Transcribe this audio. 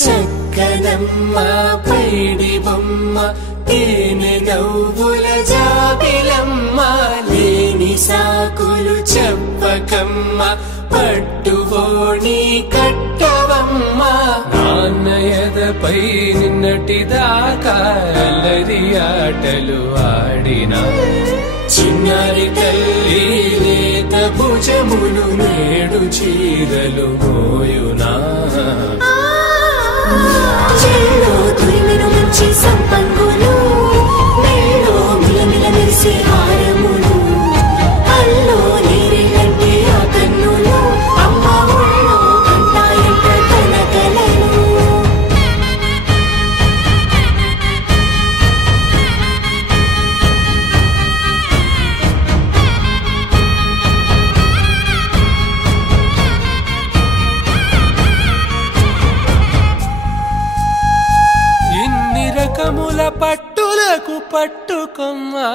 చక్కనమ్మ పైడి బొమ్మ తేనె నవ్వుల జాబిలమ్మ లేని సాకులు చెప్పకమ్మ పట్టువోణి కట్టవమ్మ నాన్నయదపై నిన్నటిదాకా అల్లరి ఆటలు ఆడినా చిన్నారి తల్లి లేత భుజములు నేడు చీరలు మోయునా చెల్లో తురిమిన మంచి సంపంగులు మెల్లో మిలమిల మెరిసే హారములు అల్లో నీరిలంటే ఆ కన్నులు అమ్మ ఒళ్ళో కంటాయంట తన కలలు రకముల పట్టులకు పట్టుకొమ్మా